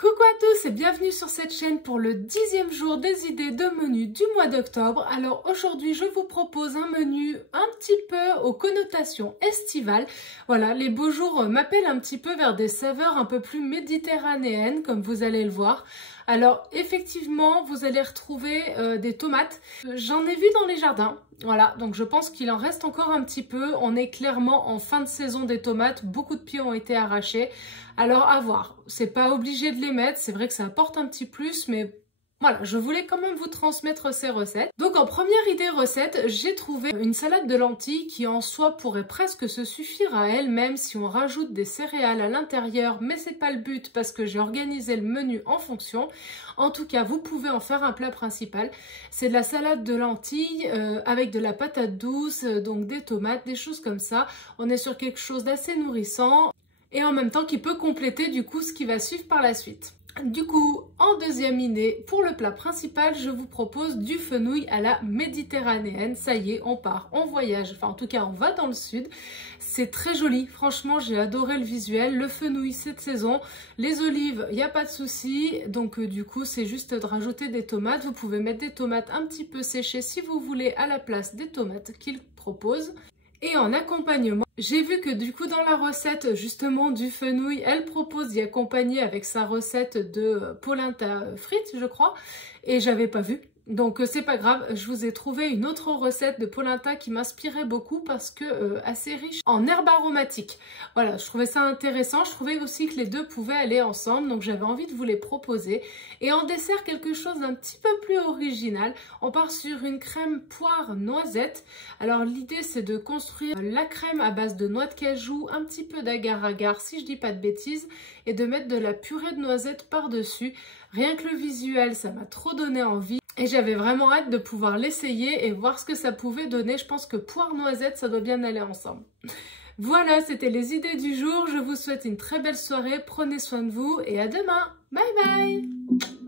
Coucou à tous et bienvenue sur cette chaîne pour le 10e jour des idées de menu du mois d'octobre. Alors aujourd'hui je vous propose un menu un petit peu aux connotations estivales. Voilà, les beaux jours m'appellent un petit peu vers des saveurs un peu plus méditerranéennes comme vous allez le voir. Alors effectivement vous allez retrouver des tomates. J'en ai vu dans les jardins. Voilà, donc je pense qu'il en reste encore un petit peu. On est clairement en fin de saison des tomates. Beaucoup de pieds ont été arrachés. Alors à voir, c'est pas obligé de les mettre, c'est vrai que ça apporte un petit plus, mais voilà, je voulais quand même vous transmettre ces recettes. Donc en première idée recette, j'ai trouvé une salade de lentilles qui en soi pourrait presque se suffire à elle, même si on rajoute des céréales à l'intérieur, mais c'est pas le but parce que j'ai organisé le menu en fonction. En tout cas, vous pouvez en faire un plat principal. C'est de la salade de lentilles avec de la patate douce, donc des tomates, des choses comme ça. On est sur quelque chose d'assez nourrissant et en même temps qui peut compléter du coup ce qui va suivre par la suite. Du coup, en deuxième idée, pour le plat principal, je vous propose du fenouil à la méditerranéenne. Ça y est, on part, on voyage, enfin en tout cas on va dans le sud. C'est très joli, franchement j'ai adoré le visuel. Le fenouil cette saison, les olives, il n'y a pas de souci. Donc du coup c'est juste de rajouter des tomates. Vous pouvez mettre des tomates un petit peu séchées si vous voulez à la place des tomates qu'il propose. Et en accompagnement, j'ai vu que du coup dans la recette justement du fenouil, elle propose d'y accompagner avec sa recette de polenta frites je crois, et j'avais pas vu. Donc c'est pas grave, je vous ai trouvé une autre recette de polenta qui m'inspirait beaucoup parce que assez riche en herbes aromatiques. Voilà, je trouvais ça intéressant, je trouvais aussi que les deux pouvaient aller ensemble, donc j'avais envie de vous les proposer. Et en dessert, quelque chose d'un petit peu plus original, on part sur une crème poire noisette. Alors l'idée c'est de construire la crème à base de noix de cajou, un petit peu d'agar-agar si je dis pas de bêtises, et de mettre de la purée de noisettes par-dessus. Rien que le visuel, ça m'a trop donné envie. Et j'avais vraiment hâte de pouvoir l'essayer et voir ce que ça pouvait donner. Je pense que poire noisette, ça doit bien aller ensemble. Voilà, c'était les idées du jour. Je vous souhaite une très belle soirée. Prenez soin de vous et à demain. Bye bye!